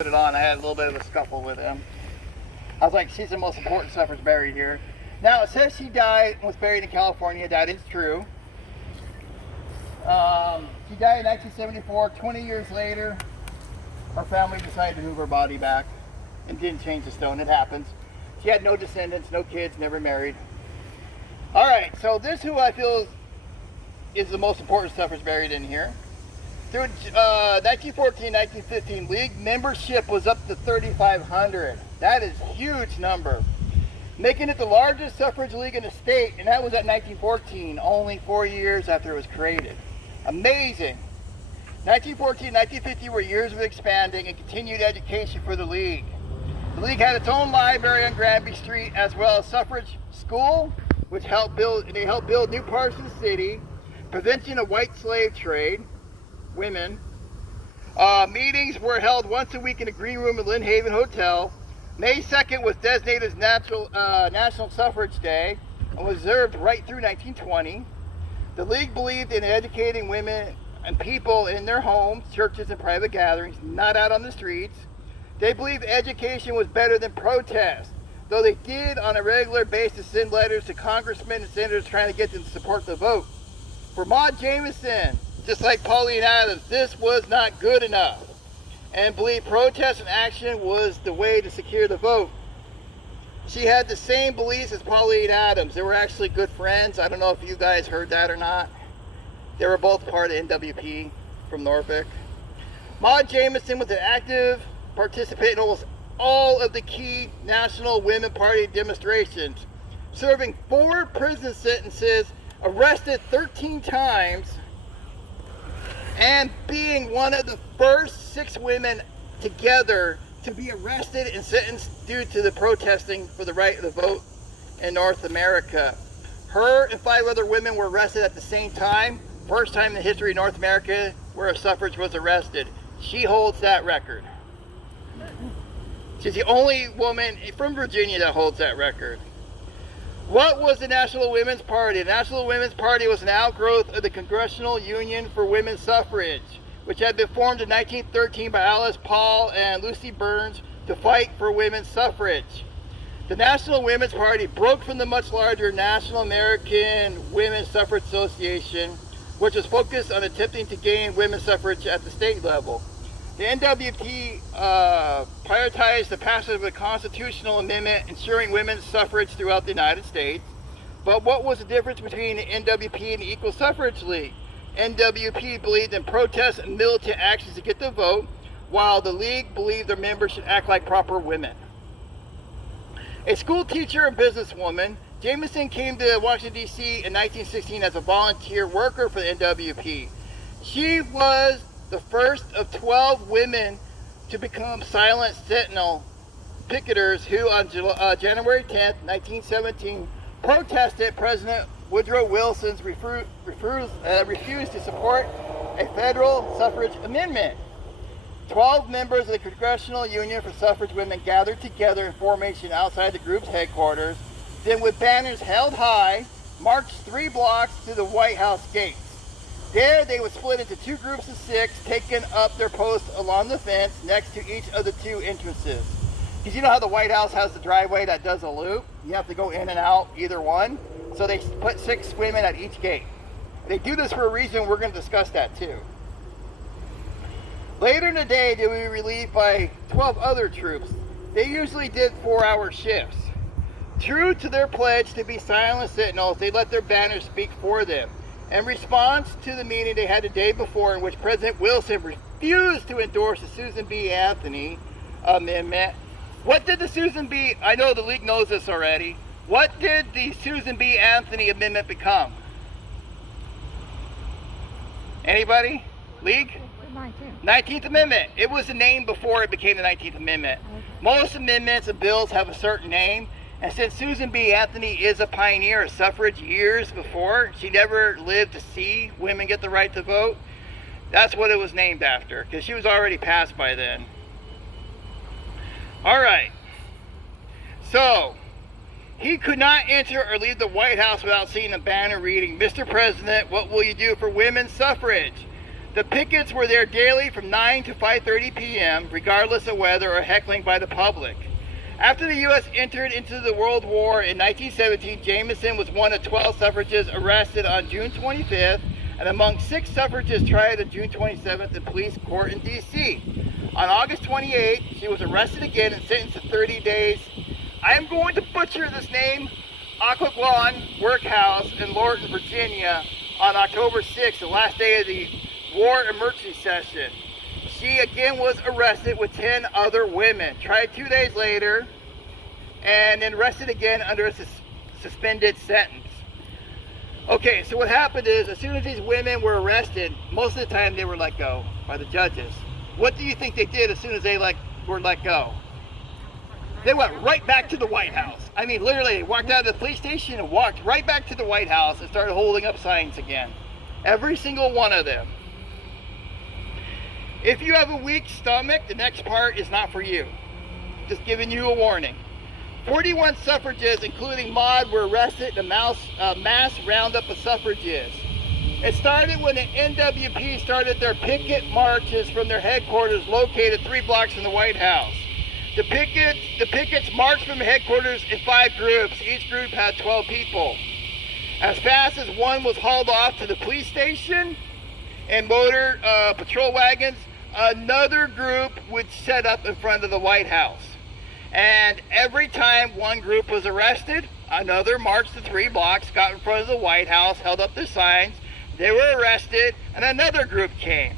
Put it on. I had a little bit of a scuffle with him. I was like, she's the most important suffrage buried here. Now it says she was buried in California. That is true. She died in 1974. 20 years later, her family decided to move her body back and didn't change the stone. It happens. She had no descendants, no kids, never married. All right, so this who I feel is the most important suffrage buried in here. Through 1914-1915, league membership was up to 3,500. That is a huge number, making it the largest suffrage league in the state, and that was at 1914, only 4 years after it was created. Amazing. 1914, 1950 were years of expanding and continued education for the league. The league had its own library on Granby Street, as well as suffrage school, which helped build new parts of the city, preventing a white slave trade. Women. Meetings were held once a week in the green room at Lynn Haven Hotel. May 2nd was designated as National Suffrage Day and was observed right through 1920. The league believed in educating women and people in their homes, churches, and private gatherings, not out on the streets. They believed education was better than protest, though they did on a regular basis send letters to congressmen and senators trying to get them to support the vote. For Maud Jamison, just like Pauline Adams, this was not good enough, and believed protest and action was the way to secure the vote. She had the same beliefs as Pauline Adams. They were actually good friends. I don't know if you guys heard that or not. They were both part of NWP from Norfolk. Maud Jamison was an active participant in almost all of the key National Women Party demonstrations, serving 4 prison sentences, arrested 13 times, and being one of the first 6 women together to be arrested and sentenced due to the protesting for the right to vote in North America. Her and 5 other women were arrested at the same time. First time in the history of North America where a suffrage was arrested. She holds that record. She's the only woman from Virginia that holds that record. What was the National Women's Party? The National Women's Party was an outgrowth of the Congressional Union for Women's Suffrage, which had been formed in 1913 by Alice Paul and Lucy Burns to fight for women's suffrage. The National Women's Party broke from the much larger National American Women's Suffrage Association, which was focused on attempting to gain women's suffrage at the state level. The NWP prioritized the passage of a constitutional amendment ensuring women's suffrage throughout the United States. But what was the difference between the NWP and the Equal Suffrage League? NWP believed in protests and militant actions to get the vote, while the League believed their members should act like proper women. A school teacher and businesswoman, Jamison came to Washington, D.C. in 1916 as a volunteer worker for the NWP. She was the first of 12 women to become silent sentinel picketers who on January 10th, 1917 protested President Woodrow Wilson's refused to support a federal suffrage amendment. 12 members of the Congressional Union for Suffrage Women gathered together in formation outside the group's headquarters, then with banners held high, marched 3 blocks to the White House gates. There they would split into 2 groups of 6, taking up their posts along the fence next to each of the 2 entrances. Because you know how the White House has the driveway that does a loop? You have to go in and out either one. So they put 6 women at each gate. They do this for a reason. We're going to discuss that too. Later in the day, they would be relieved by 12 other troops. They usually did 4-hour shifts. True to their pledge to be silent sentinels, they let their banners speak for them. In response to the meeting they had the day before, in which President Wilson refused to endorse the Susan B. Anthony amendment, what did the Susan B. I know the League knows this already. What did the Susan B. Anthony amendment become? Anybody? League? 19th Amendment. It was the name before it became the 19th Amendment. Most amendments and bills have a certain name. And since Susan B. Anthony is a pioneer of suffrage years before, she never lived to see women get the right to vote. That's what it was named after, because she was already passed by then. All right. So, he could not enter or leave the White House without seeing a banner reading, "Mr. President, what will you do for women's suffrage?" The pickets were there daily from 9 to 5:30 p.m., regardless of weather or heckling by the public. After the U.S. entered into the World War in 1917, Jamison was one of 12 suffragists arrested on June 25th, and among 6 suffragists tried on June 27th in police court in D.C. On August 28th, she was arrested again and sentenced to 30 days. I am going to butcher this name, Occoquan Workhouse in Lorton, Virginia, on October 6th, the last day of the War Emergency Session. She again was arrested with 10 other women, tried 2 days later, and then arrested again under a suspended sentence. Okay, so what happened is, as soon as these women were arrested, most of the time they were let go by the judges. What do you think they did as soon as they were let go? They went right back to the White House. I mean, literally, they walked out of the police station and walked right back to the White House and started holding up signs again. Every single one of them. If you have a weak stomach, the next part is not for you. Just giving you a warning. 41 suffragists, including Maud, were arrested in a mass roundup of suffragists. It started when the NWP started their picket marches from their headquarters located 3 blocks from the White House. The pickets marched from the headquarters in 5 groups. Each group had 12 people. As fast as one was hauled off to the police station and motor patrol wagons, another group would set up in front of the White House. And every time one group was arrested, another marched the 3 blocks, got in front of the White House, held up their signs, they were arrested, and another group came.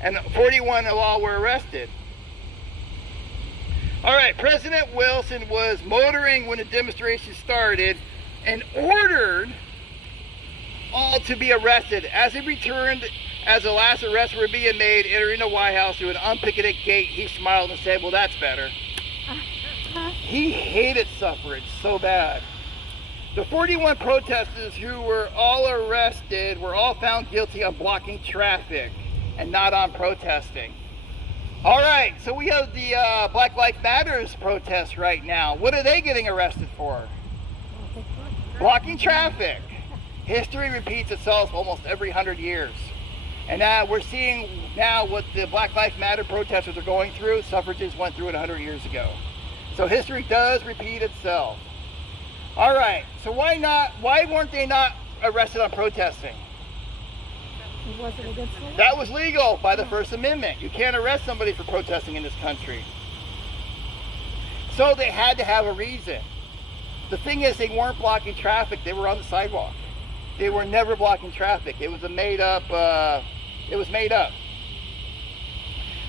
And 41 of all were arrested. All right, President Wilson was motoring when the demonstration started and ordered all to be arrested. As he returned, as the last arrests were being made, entering the White House through an unpicketed gate, he smiled and said, well, that's better. He hated suffrage so bad. The 41 protesters who were all arrested were all found guilty of blocking traffic and not on protesting. All right, so we have the Black Lives Matters protests right now. What are they getting arrested for? Blocking traffic. History repeats itself almost every 100 years. And now we're seeing now what the Black Lives Matter protesters are going through. Suffragists went through it 100 years ago. So history does repeat itself. All right, so why weren't they not arrested on protesting? That was legal by the First Amendment. You can't arrest somebody for protesting in this country. So they had to have a reason. The thing is, they weren't blocking traffic, they were on the sidewalk. They were never blocking traffic. It was made up.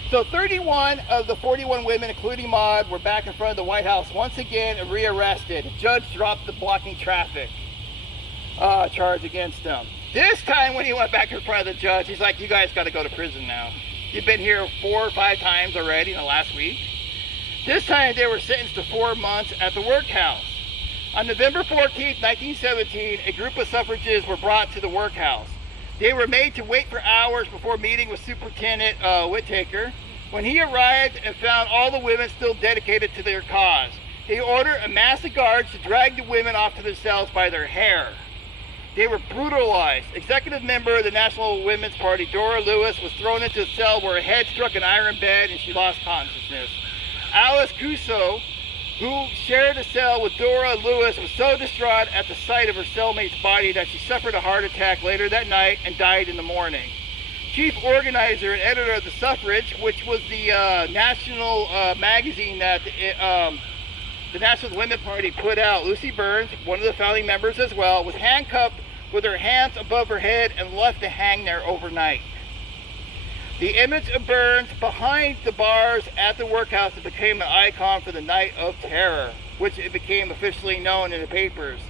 So 31 of the 41 women, including Maud, were back in front of the White House once again and rearrested. The judge dropped the blocking traffic charge against them. This time when he went back in front of the judge, he's like, you guys got to go to prison now. You've been here 4 or 5 times already in the last week. This time they were sentenced to 4 months at the workhouse. On November 14th, 1917, a group of suffragists were brought to the workhouse. They were made to wait for hours before meeting with Superintendent Whittaker. When he arrived and found all the women still dedicated to their cause, he ordered a mass of guards to drag the women off to their cells by their hair. They were brutalized. Executive member of the National Women's Party, Dora Lewis, was thrown into a cell where her head struck an iron bed and she lost consciousness. Alice Cuso, who shared a cell with Dora Lewis, was so distraught at the sight of her cellmate's body that she suffered a heart attack later that night and died in the morning. Chief organizer and editor of the Suffrage, which was the national magazine that the National Women's Party put out, Lucy Burns, one of the founding members as well, was handcuffed with her hands above her head and left to hang there overnight. The image of Burns behind the bars at the workhouse became an icon for the Night of Terror, which it became officially known in the papers.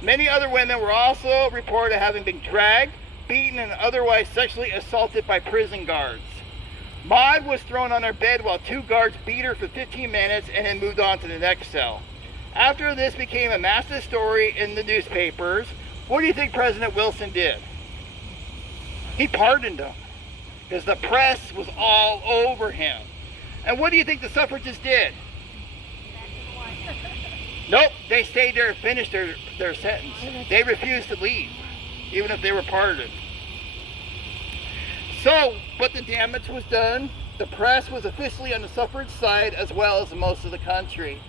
Many other women were also reported having been dragged, beaten, and otherwise sexually assaulted by prison guards. Maud was thrown on her bed while 2 guards beat her for 15 minutes and then moved on to the next cell. After this became a massive story in the newspapers, what do you think President Wilson did? He pardoned them because the press was all over him. And what do you think the suffragists did? Nope, they stayed there and finished their sentence. They refused to leave, even if they were pardoned. So, but the damage was done. The press was officially on the suffrage side as well as most of the country.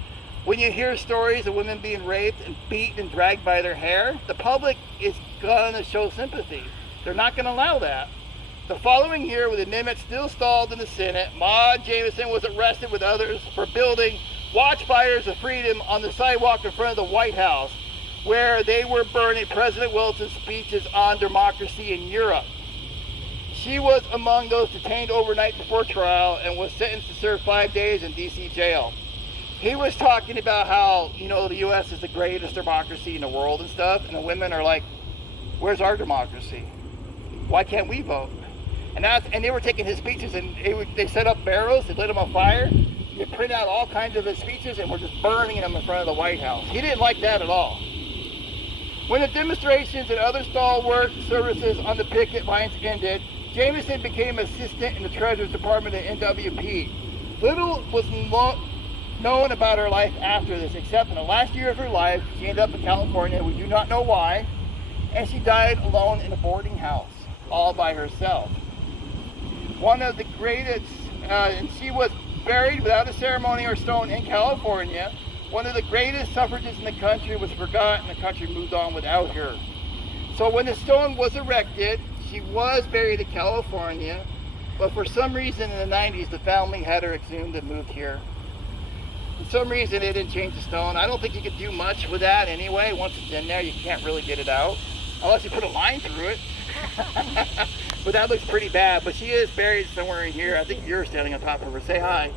When you hear stories of women being raped and beaten and dragged by their hair, the public is going to show sympathy. They're not going to allow that. The following year, with the amendment still stalled in the Senate, Maud Jamison was arrested with others for building watchfires of freedom on the sidewalk in front of the White House, where they were burning President Wilson's speeches on democracy in Europe. She was among those detained overnight before trial and was sentenced to serve 5 days in D.C. jail. He was talking about how, you know, the U.S. is the greatest democracy in the world and stuff, and the women are like, where's our democracy? Why can't we vote? And they were taking his speeches, and they set up barrels, they lit them on fire, they print out all kinds of his speeches, and were just burning them in front of the White House. He didn't like that at all. When the demonstrations and other stalwart services on the picket lines ended, Jamison became assistant in the Treasury Department at NWP. Little was known about her life after this, except in the last year of her life, she ended up in California. We do not know why, and she died alone in a boarding house, all by herself. One of the greatest, and she was buried without a ceremony or stone in California. One of the greatest suffragists in the country was forgotten. The country moved on without her. So when the stone was erected, she was buried in California, but for some reason in the 90s, the family had her exhumed and moved here. For some reason, they didn't change the stone. I don't think you could do much with that anyway. Once it's in there, you can't really get it out, unless you put a line through it. But that looks pretty bad. But she is buried somewhere in here. I think you're standing on top of her. Say hi.